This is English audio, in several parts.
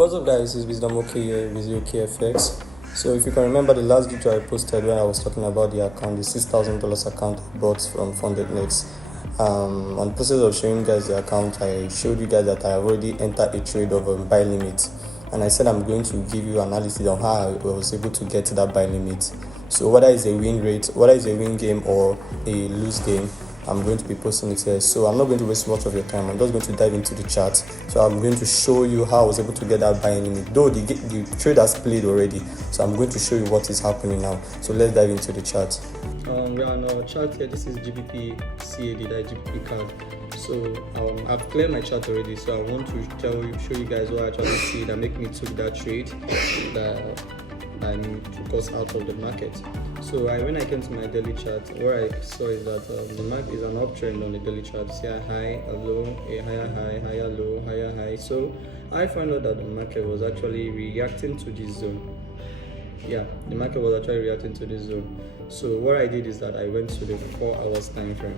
What's up, guys? It's Wisdom OK here with UKFX. So, if you can remember the last video I posted when I was talking about the account, the $6,000 account I bought from Funded Next. On the process of showing you guys the account, I showed you guys that I have already entered a trade of buy limit, and I said I'm going to give you analysis on how I was able to get to that buy limit. So, whether it's a win rate, whether it's a win game or a lose game, I'm going to be posting it here. So I'm not going to waste much of your time. I'm just going to dive into the chart. So I'm going to show you how I was able to get that buying limit. Though the trade has played already, so I'm going to show you what is happening now. So let's dive into the chart. We are on our chart here. This is GBP CAD, that GBP card. So I've cleared my chart already. So I want to show you guys what I actually see that make me took that trade that took us out of the market. So when I came to my daily chart, what I saw is that the market is an uptrend on the daily chart. See a high, a low, a higher low, higher high. So I found out that the market was actually reacting to this zone. Yeah, the market was actually reacting to this zone. So what I did is that I went to the 4 hours time frame.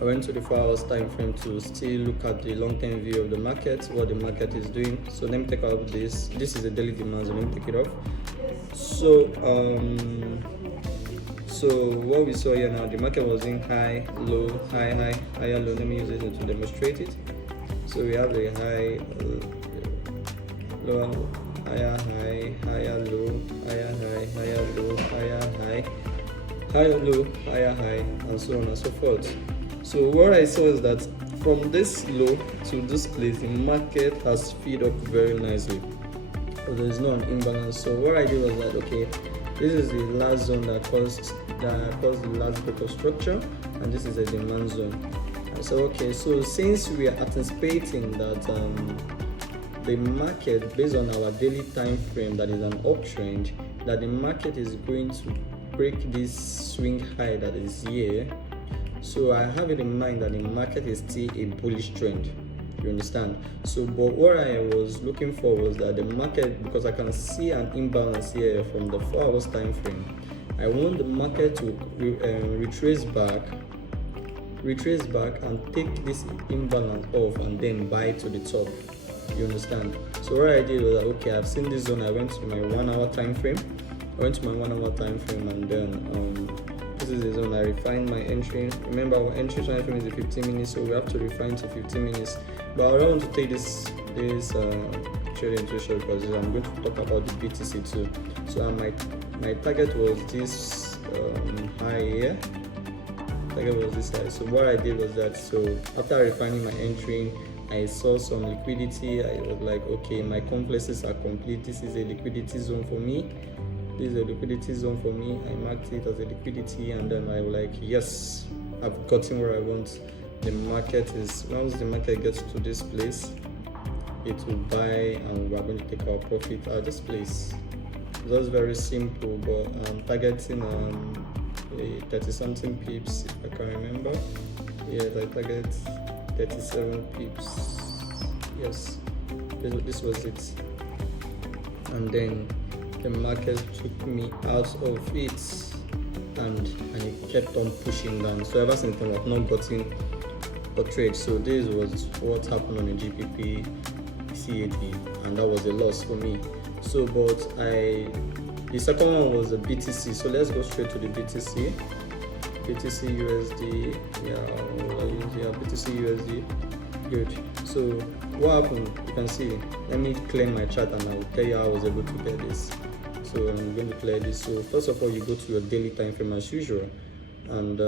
I went to the 4 hours time frame to still look at the long-term view of the market, what the market is doing. So let me take out this. This is the daily demand, so let me take it off. So what we saw here now, the market was in high, low, high, higher, low. Let me use it to demonstrate it. So we have the high, low, higher, low, higher, low, higher, low, higher, high, and so on and so forth. So what I saw is that from this low to this place, the market has speed up very nicely. So there is no imbalance. So what I did was that, okay, this is the last zone that caused the last break of structure, and this is a demand zone. So okay, so since we are anticipating that the market, based on our daily time frame, that is an uptrend, that the market is going to break this swing high that is here. So I have it in mind that the market is still a bullish trend. You understand? So, but what I was looking for was that the market, because I can see an imbalance here from the 4 hours time frame, I want the market to retrace back and take this imbalance off and then buy to the top. You understand? So what I did was that, okay, I've seen this zone. I went to my 1 hour time frame. And then this is the zone. I refined my entry. Remember, our entry time frame is 15 minutes, so we have to refine to 15 minutes. But I don't want to take this trade into short because I'm going to talk about the BTC too. So my target was this high here. Target was this high. So what I did was that, so after refining my entry, I saw some liquidity. I was like, okay, my complexes are complete. This is a liquidity zone for me. This is a liquidity zone for me. I marked it as a liquidity, and then I was like, yes, I've gotten where I want. The market is, once the market gets to this place, it will buy, and we're going to take our profit at this place. That's very simple, but I'm targeting a 30 something pips, if I can remember. Yes, I target 37 pips. Yes, this was it. And then the market took me out of it, and it kept on pushing down. So ever since then, I've not gotten a trade. So this was what happened on the GBP CAD, and that was a loss for me. So but the second one was the BTC. So let's go straight to the BTC USD. BTC USD. Good. So what happened? You can see. Let me clear my chart and I will tell you how I was able to get this. So I'm going to clear this. So first of all, you go to your daily time frame as usual, and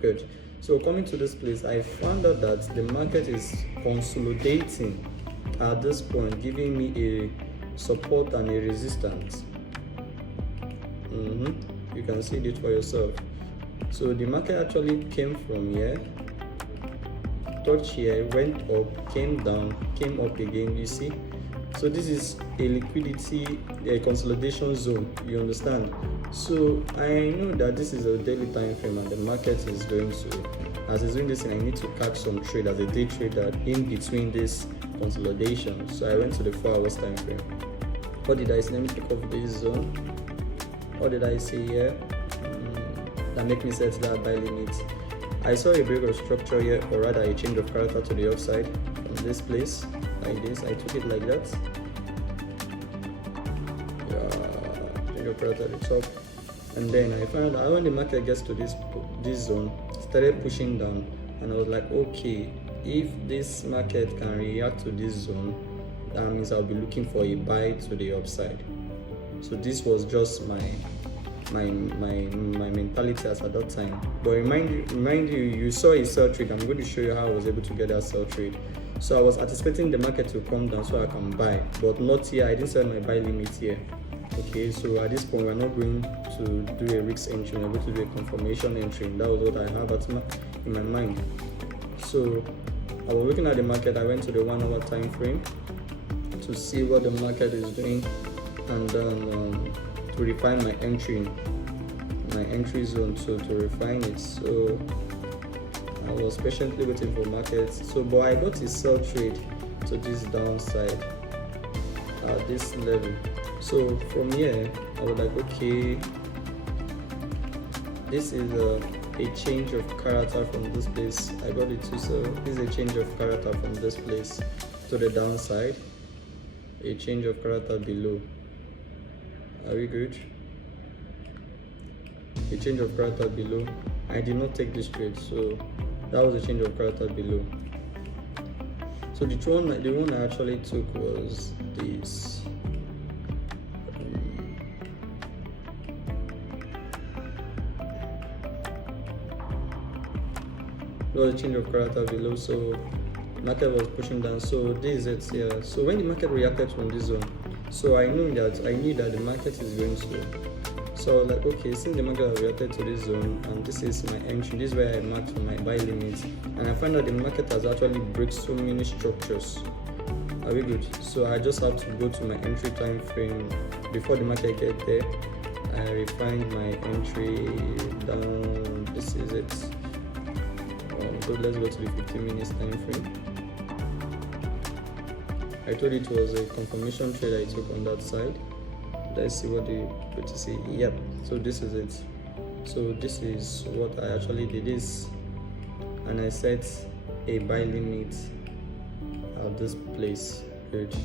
good. So coming to this place, I found out that the market is consolidating at this point, giving me a support and a resistance. You can see it for yourself. So the market actually came from here, touched here, went up, came down, came up again. You see? So this is a liquidity, a consolidation zone. You understand? So I know that this is a daily time frame, and the market is going to, as it's doing this, and I need to catch some trade as a day trader in between this consolidation. So I went to the 4 hours time frame. What did I see? Let me take off this zone. What did I see here that make me set that buy limit? I saw a break of structure here, or rather a change of character to the upside from this place, like this. I took it like that. Yeah, change of character at the top. And then I found out when the market gets to this zone, started pushing down, and I was like, okay, if this market can react to this zone, that means I'll be looking for a buy to the upside. So this was just my mentality as at that time. But remind you, you saw a sell trade. I'm going to show you how I was able to get that sell trade. So I was anticipating the market to come down so I can buy, but not here. I didn't set my buy limit here. Okay, so at this point we're not going to do a risk entry, we're going to do a confirmation entry. That was what I have in my mind. So I was looking at the market. I went to the 1 hour time frame to see what the market is doing, and then to refine my entry zone, so to refine it. So I was patiently waiting for markets. So but I got a sell trade to this downside at this level. So from here I was like, okay, this is a change of character from this place. I got it too. So this is a change of character from this place to the downside, a change of character below. Are we good? A change of character below. I did not take this trade, so that was a change of character below. So the one I actually took was this. There was a change of character below, so market was pushing down. So this is it here. So when the market reacted from this zone, so I knew that the market is going slow. So I was like, okay, since the market has reacted to this zone, and this is my entry, this is where I marked for my buy limit, and I find that the market has actually break so many structures. Are we good? So I just have to go to my entry time frame before the market get there. I refined my entry down. This is it. So let's go to the 15 minutes time frame. I told it was a confirmation trade I took on that side. Let's see what they put to see. Yep, so this is it. So this is what I actually did this, and I set a buy limit at this place. Good.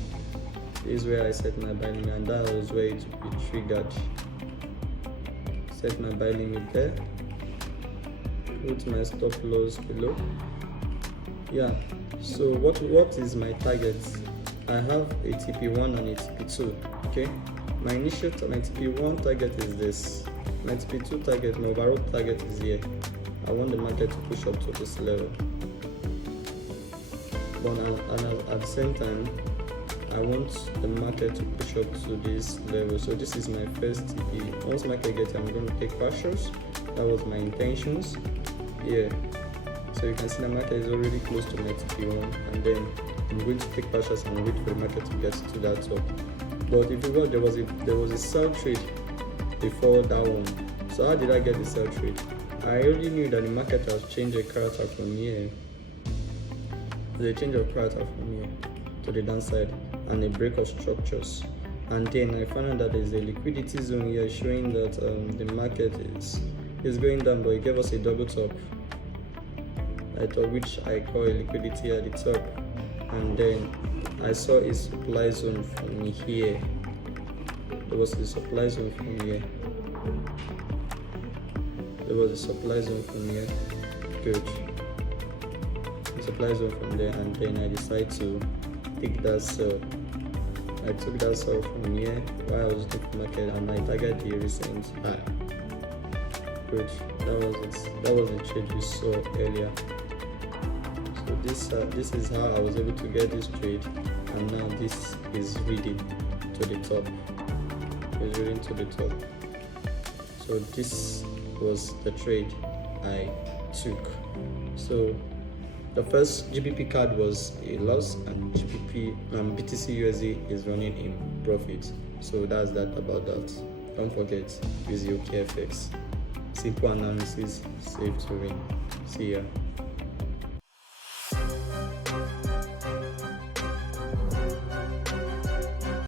This is where I set my buy limit, and that was where it triggered. Set my buy limit there. Put my stop loss below. Yeah. So what is my target? I have a TP1 and a TP2. Okay. My TP1 target is this. My TP2 target, my overall target is here. I want the market to push up to this level. But at the same time, I want the market to push up to this level. So this is my first TP. Once market gets, I'm going to take partials. That was my intentions. Yeah. So you can see the market is already close to my TP1, and then I'm going to take partials and wait for the market to get to that top. But if you got, there was a sell trade before that one. So how did I get the sell trade? I already knew that the market has changed a character from here. There's a change of character from here to the downside and a break of structures. And then I found out that there's a liquidity zone here showing that the market is going down, but it gave us a double top, which I call a liquidity at the top. And then I saw a supply zone from here. There was a supply zone from here. Good. The supply zone from there, and then I decided to take that sell. I took that sell from here while I was looking for market, and I targeted the recent high. Good. That was it. That was the trade we saw earlier. So this is how I was able to get this trade, and now this is reading to the top. It's reading to the top. So this was the trade I took. So the first GBP card was a loss, and BTC USD is running in profit. So that's that about that. Don't forget, use your OKFX. Simple analysis, safe to win. See ya.